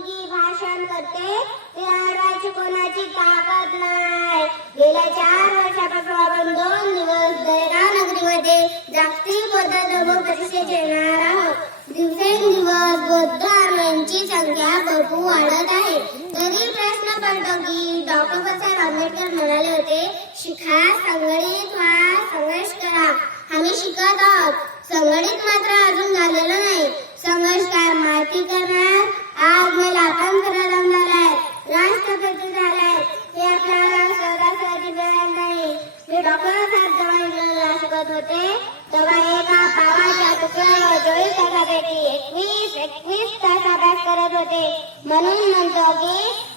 की भाषण करते ते अडवायची कोणाची ताकद नाही. गेल्या 4 वर्षापासून आपण 2 दिवस दरेगाव नगरीमध्ये जागतिक बौद्ध धर्म परिषदेत येणार आहोत. दिवसेंदिवस बौद्ध धर्मांची संख्या भरपूर वाढत आहे. तरी प्रश्न पडतो की डॉक्टर बाबासाहेब आंबेडकर म्हणाले होते, शिका, संघटित व्हा, संघर्ष करा. आम्ही शिकत आहोत, संघटित मात्र अजून झालेलं नाही. संघर्ष काय माहिती करणार, आज मला स्वातंत्र्य झालाय, राष्ट्रपती झालाय, हे आपल्याला सहजासहजी मिळणार नाही. मी डॉक्टर साहेब जेव्हा इंग्रजीला शिकत होते तेव्हा एका पावाच्या तुकड्यावर 24 तासापैकी 21 तास अभ्यास करत होते. म्हणून म्हणतो की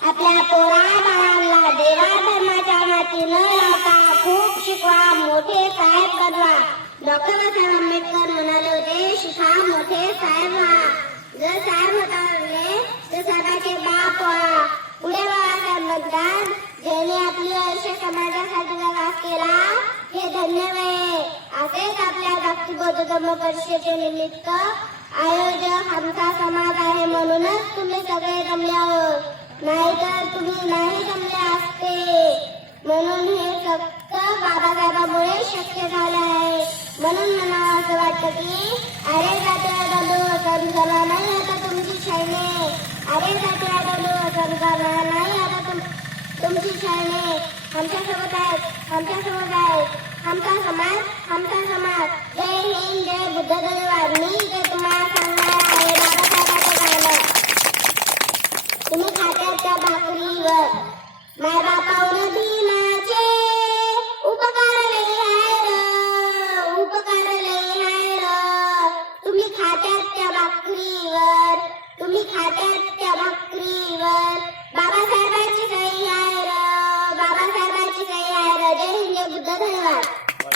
आपल्या पोराबाळांना देवा धर्माच्या माती न लावता खूप शिकवा, मोठे साहेब बनवा. डॉक्टर बाबासाहेब आंबेडकर म्हणाले होते, शिका, मोठे साहेब व्हा. जर साहेब होता तर साहेबाचे बाप व्हा. पुढे बाबासाहेब म्हणतात, ज्याने आपली आयुष्य समाजासाठी प्रवास केला हे धन्य आहे. असेच आपल्या जागतिक बौद्ध धर्म परिषदेचे निमित्त आयोजक आमचा समाज आहे. म्हणूनच तुम्ही सगळे जमले आहोत, नाहीतर तुम्ही नाही जमले असते. म्हणून हे फक्त बाबासाहेबांमुळे शक्य झालं आहे. म्हणून मला असं वाटतं की अरे जातीय बंधू समजा नाही आता तुमची सैन्य, अरे जातीय बंधू समजा नाही आता तुमची सैन्य आमच्यासोबत आहेत, आमच्यासोबत आहेत. आमचा समाज, आमचा समाज. जय हिंद, जय बुद्ध धन्यवाद. मी ते तुम्हाला सांगणार आहे बाबासाहेबांचं गाणं. तुम्ही खात्याच्या भाकरीवर मायबापावर दिनाचे उपकार लई आहे र, उपकार लई आहे र. तुम्ही खात्याच्या भाकरीवर, तुम्ही खात्याच्या भाकरीवर बाबासाहेबांची सही आहे र, बाबासाहेबांची सही आहे र. जय हिंद, जय बुद्ध धन्यवाद.